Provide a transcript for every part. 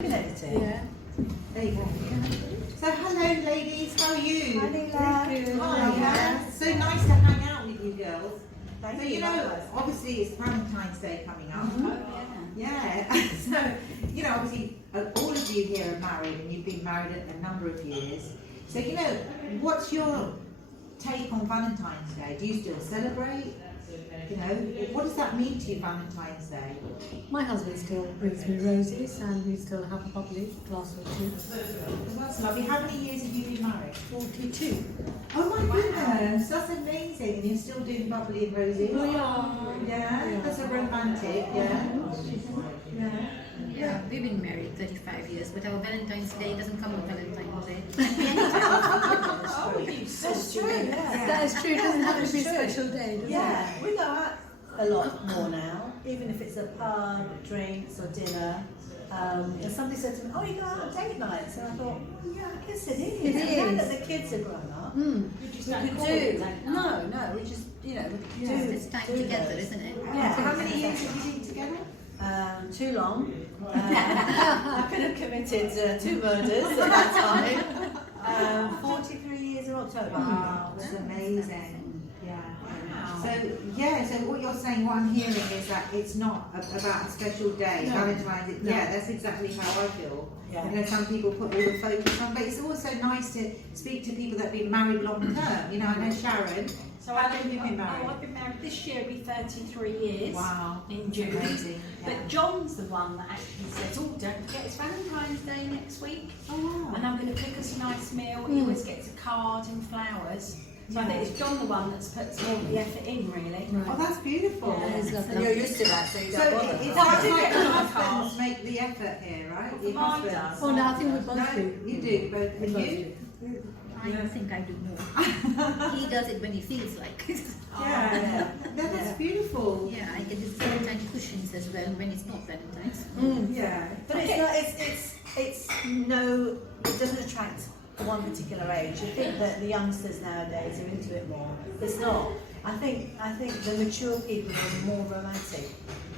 Editing. Yeah. There you go. So hello ladies, how are you? Hi Neela. Hi. So nice to hang out with you girls. Thank So you. you know, obviously it's Valentine's Day coming up. Yeah. So you know, obviously all of you here are married and you've been married a number of years. So you know, what's your take on Valentine's Day? Do you still celebrate? You know, what does that mean to you, Valentine's Day? My husband still brings me roses and we still have a bubbly glass or two. Well, that's lovely. How many years have you been married? 42. Oh my goodness, that's amazing. And you're still doing bubbly and rosy? We are. Yeah, that's a romantic, yeah. Yeah, we've been married 35 years, but our Valentine's Day doesn't come on Valentine's Day. Oh, That's true. Yeah. That is true. It doesn't have to be a special day, does Yeah, we go out a lot more now, even if it's a pub, drinks or dinner. And somebody said to me, "Oh, you go out on date nights?" And I thought, "Yeah, I guess it is." It Now is. that the kids are grown up, Mm. we could do. No, we just we could do. It's time do together, those. isn't it? Yeah. How many years have you been together? Too long. I could have committed 2 murders at that time. 43 years in October. Wow, that's amazing. Yeah. So what you're saying, what I'm hearing is that it's not about a special day, No. Valentine's. No. Yeah, that's exactly how I feel. Yeah. You know, some people put all the focus on, but it's also nice to speak to people that have been married long term. You know, I know Sharon. So How long have you been married? I've been married this year, it'll be 33 years. Wow, In June. amazing. Yeah. But John's the one that actually says, "Oh, don't forget it's Valentine's Day next week, Oh wow. and I'm going to cook us a nice meal." He always gets a card and flowers. So I think it's John the one that's puts more of the effort in, really. Oh, that's beautiful. Yeah. That is And lovely. you're used to that, so you So don't bother. it's Well, I like did get the another husbands card. make the effort here, right? Well, Your mine husbands. does. Oh no, I think we both No, do. you do, both. And Both you? I think I do know. He does it when he feels like it. Yeah. That's Yeah. beautiful. Yeah, I get his Valentine cushions as well when it's not Valentine's. Yeah. But it's not. It's no. It doesn't attract one particular age. You think that the youngsters nowadays are into it more. It's not. I think the mature people are more romantic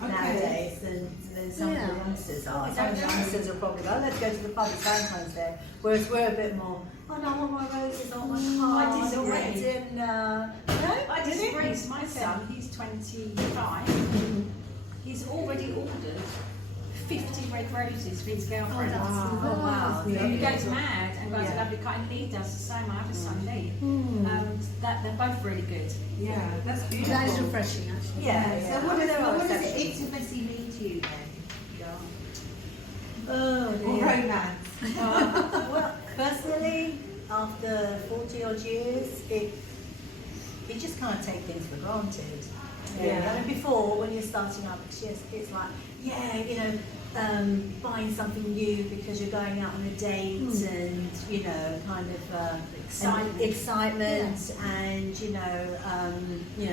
nowadays than some of the youngsters are. Some of the youngsters are probably go, let's go to the pub, it's Valentine's Day. Whereas we're a bit more, oh no, I want my roses, I want my card, disagree. I want dinner. No? I disagree. So my son, he's 25. He's already ordered 50 red roses for his girlfriend. Oh wow. So he goes mad and goes Yeah. a lovely card, and he does the same. I have a son, Lee. That they're both really good. Yeah, that's beautiful. That is refreshing actually. Yeah. So what There are does exceptions. intimacy mean to you then? Oh Or dear. romance? Well, personally, after 40 odd years, you just can't take things for granted. Yeah. I mean, before, when you're starting up, it's like, buying something new because you're going out on a date and, kind of excitement and,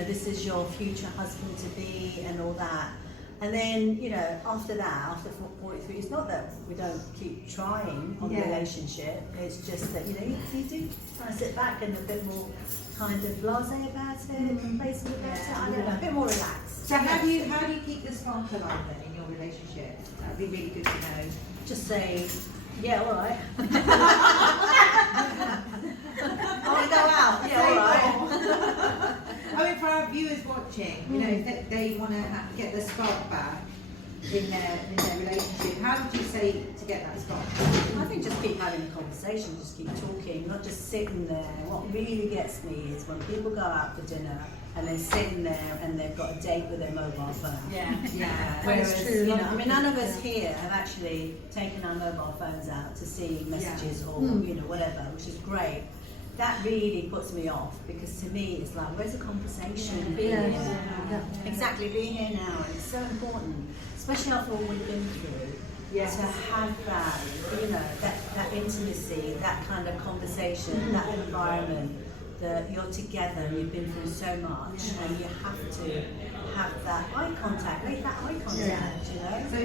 this is your future husband to be and all that. And then, after that, after 43, it's not that we don't keep trying on the relationship, it's just that, you do kind of sit back and a bit more kind of blasé about it, complacent about it, I don't know, a bit more relaxed. So how do you keep the spark alive then in your relationship? That'd be really good to know. Just say, yeah, all right. I want to go out, yeah, all right. I mean, for our viewers watching, you know, if they want to get the spark back in their relationship, how would you say to get that spark back? I think just keep having a conversation, just keep talking, not just sitting there. What really gets me is when people go out for dinner and they're sitting there and they've got a date with their mobile phone. Yeah. Yeah. That's Whereas, true. none of us here have actually taken our mobile phones out to see messages or, whatever, which is great. That really puts me off because to me it's like, where's the conversation? Being here now. Exactly, being here now, and it's so important, especially after all we've been through, to have that, that intimacy, that kind of conversation, that environment, that you're together and you've been through so much, and you have to have that eye contact, make that eye contact, So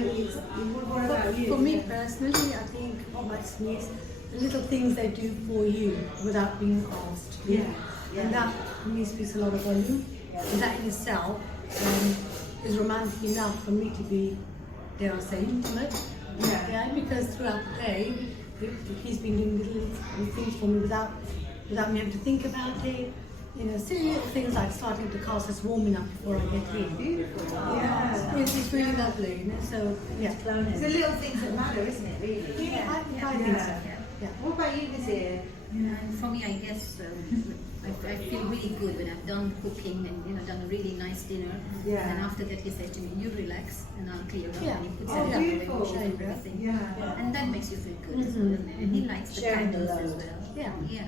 what about you? For me personally, I think what's needs the little things they do for you without being asked. And that for me speaks a lot of volume. And that in itself is romantic enough for me to be, dare I say, intimate Yeah, because throughout the day, he's been doing little things for me without me having to think about it. You know, silly little things like starting the car just warming up before I get in. Beautiful. Yeah. It's really lovely, you know. So yeah, It's the little things that matter, isn't it? Really. I think so. Yeah. What about you, Nazir? And for me, I guess I feel really good when I've done cooking and done a really nice dinner. Yeah. And after that, he says to me, "You relax, and I'll clear up." Yeah. And he puts Oh, it up and beautiful. shows everything. Yeah. And that makes you feel good as well, doesn't it? And he likes the Sharing the candles as load. well. Yeah. Yeah.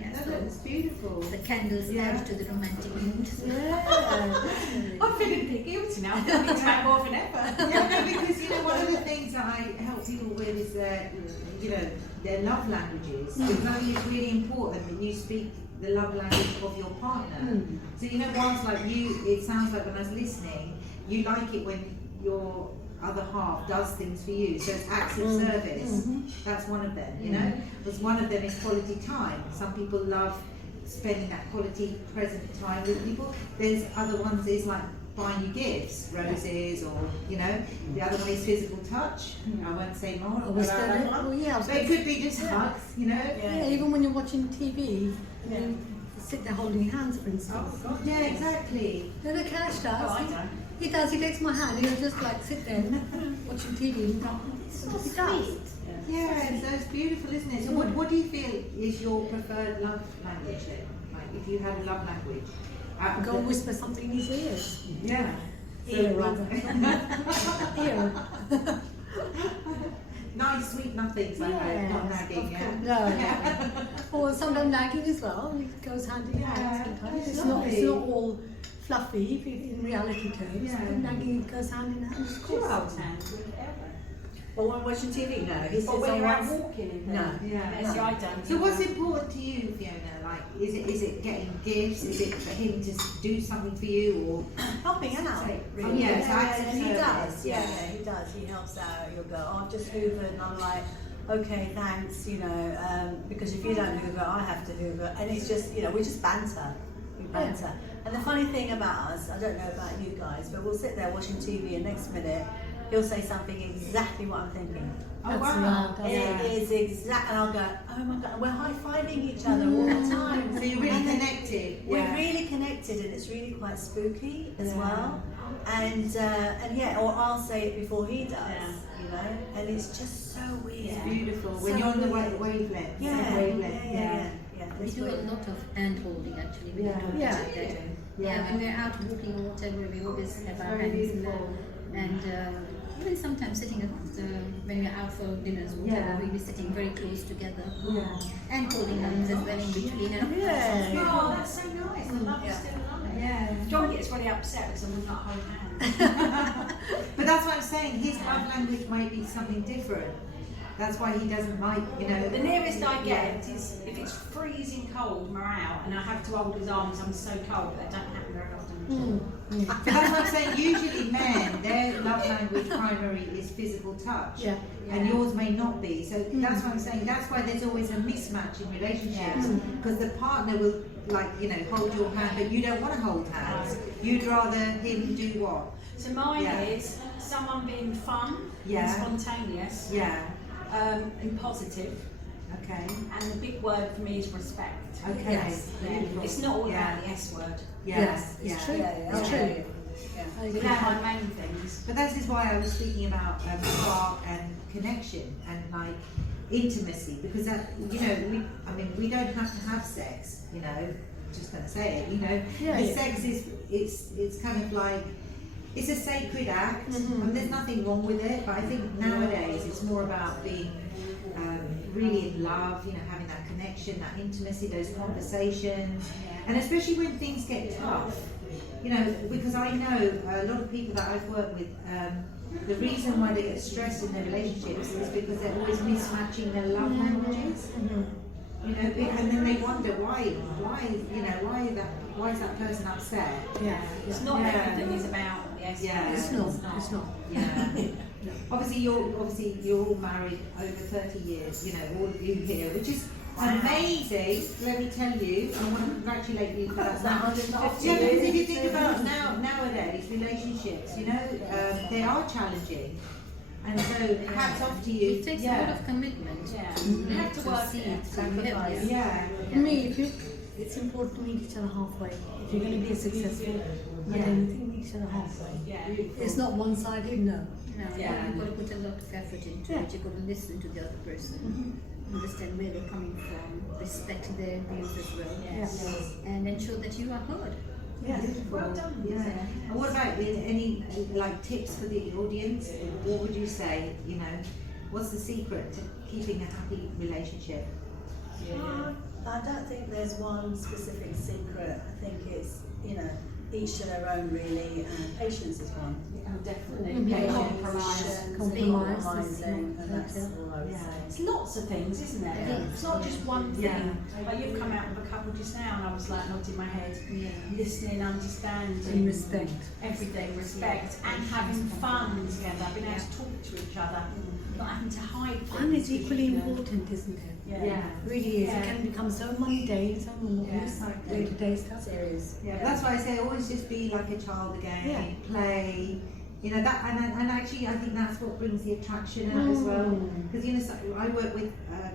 Yeah. So That's beautiful. the candles Yeah. add to the romantic mood. Yeah. I'm feeling a bit guilty now. I don't need to have more than ever. Yeah, no, because one of the things that I help people with is their love languages. Because I think it's really important that you speak the love language of your partner. So whilst it sounds like when I was listening, you like it when your other half does things for you. So it's acts of service. That's one of them. Because one of them is quality time. Some people love spending that quality present time with people. There's other ones is like buying you gifts, roses, or the other one is physical touch. I won't say more about that one. But it could be just hugs, Yeah, even when you're watching TV, and then sit there holding hands, for instance. Yeah, exactly. No, the Cash does. Oh, I don't. He does. He takes my hand. He'll just sit there watching TV. And he does. Yeah, so it's beautiful, isn't it? So what do you feel is your preferred love language then? Like if you had a love language? Go and whisper something in his ears. Yeah. Ear, rather. Ear. Nice, sweet nothings, I hope, not nagging, yeah? No. Or sometimes nagging as well. It goes hand in hand sometimes. It's It's not lovely. all fluffy in reality terms. Yeah. But nagging goes hand in hand, of Do course. you hold hands with ever? Well, when watching TV, no. He sits Or when on you're out one. walking and No. things? Yeah. Yeah, see, I don't. So what's important to you, Fiona? Like, is it getting gifts? Is it for him to do something for you, or Helping out. Oh, Really. yeah, it's acts of and he service, does. yeah. He does. He helps out. He'll go, oh, I've just hoovered, and I'm like, okay, thanks. Because if you don't hoover, I have to hoover, and it's just, we just banter. We banter. And the funny thing about us, I don't know about you guys, but we'll sit there watching TV, and next minute he'll say something exactly what I'm thinking. oh That's wow, right. It is exact, and I'll go, oh my god, we're high-fiving each other all the time. So you're really And then connected. We're really connected, and it's really quite spooky as well. And or I'll say it before he does, and it's just so weird. It's beautiful when So you're on the weird. wavelength. Yeah, Same wavelength. yeah. We It's do a weird. lot of hand holding actually. We Yeah. do Yeah. that. Yeah. When we're out walking or whatever, we always have our Very hands in beautiful. there. And even sometimes sitting at when we're out for dinners or whatever, Yeah. we'll be sitting very close together. Yeah. And holding hands as well in between. Yeah. Oh, that's so nice. I love it. Still love it. Yeah. John gets really upset because I would not hold hands. But that's what I'm saying. His love language might be something different. That's why he doesn't like, The nearest I get is if it's freezing cold and we're out and I have to hold his arms, I'm so cold, but that don't happen very often. But that's what I'm saying. Usually men, their love language primary is physical touch. Yeah. And yours may not be. So that's what I'm saying. That's why there's always a mismatch in relationships. Because the partner will, hold your hand, but you don't want to hold hands. You'd rather him do what? So mine Yeah. is someone being fun Yeah. and spontaneous Yeah. and positive, Okay. and the big word for me is respect. Okay. Yes. Beautiful. It's not all Yeah. about the S word. Yes, Yeah. it's true. Yeah, It's yeah. true. I agree. They're my main things. But that is why I was speaking about spark and connection and intimacy, because that we don't have to have sex. Just gonna say it. Yeah, the yeah. sex is it's kind of like it's a sacred act, and there's nothing wrong with it. But I think nowadays it's more about being really in love. Having that connection, that intimacy, those conversations, and especially when things get tough. Because I know a lot of people that I've worked with, the reason why they get stressed in their relationships is because they're always mismatching their love languages. And then they wonder why is that person upset? Yeah. It's not Yeah. everything is about the S word. Yeah. It's not. It's not. Yeah. Obviously you're all married over 30 years, all of you here, which is amazing. Let me tell you, I want to congratulate you for that. Yeah, because if you think about nowadays relationships, they are challenging, And so hats off to you. It takes a lot of commitment. Yeah. You have to work see it, it. sacrifice. Yeah. For me, it's important to meet each other halfway. If you're going to be successful, I don't think meet each other halfway. Yeah. It's not one-sided, no. No, Yeah. you've got to put a lot of effort into it. You've got to listen to the other person, understand where they're coming from, respect their views as well, Yes. and ensure that you are heard. Yes. Well done. Yeah. And what about any like tips for the audience? What would you say? You know, what's the secret to keeping a happy relationship? I don't think there's one specific secret. I think it's, each to their own really, and patience is one. Definitely. Mhm. Yeah, Compromise, compromising, and that's all I would Yeah. say. It's lots of things, isn't it? Yeah. It's not just one thing. Yeah. Like you've come out with a couple just now, and I was like nodding my head, listening, understanding, And respect. everything, respect, and having fun together, being able to talk to each other, not having to hide things. Fun is equally you know. important, isn't it? Yeah. Yeah. It really is. Yeah. It can become so mundane, so monotonous, Yeah. day-to-day stuff. Serious. Yeah, that's why I say always just be like a child again, Yeah. play, that, and actually I think that's what brings the attraction out as well. Because so I work with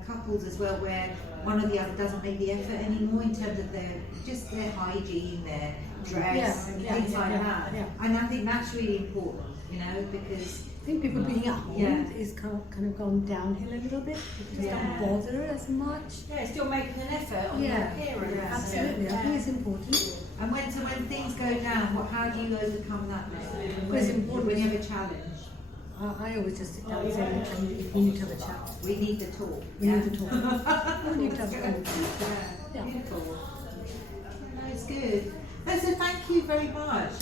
couples as well where one or the other doesn't make the effort anymore in terms of their hygiene, their dress, and things like that. Yeah. And I think that's really important, because I think people being at home Yeah. is kind of gone downhill a little bit. People just Yeah. don't bother as much. Yeah, still making an effort on Yeah. your appearance. Yeah. Absolutely, I think it's important. and when things go down, how do you overcome that? Well, it's important. When you have a challenge, I always just sit down and say, if we need to have a chat, we need the talk. we need to talk. We need to have a conversation. Yeah. Yeah. Beautiful. No, it's good. No, so thank you very much.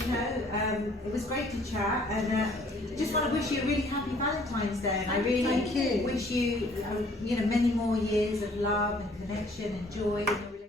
It was great to chat, and just want to wish you a really happy Valentine's Day. And I really Thank you. wish you, many more years of love and connection and joy in your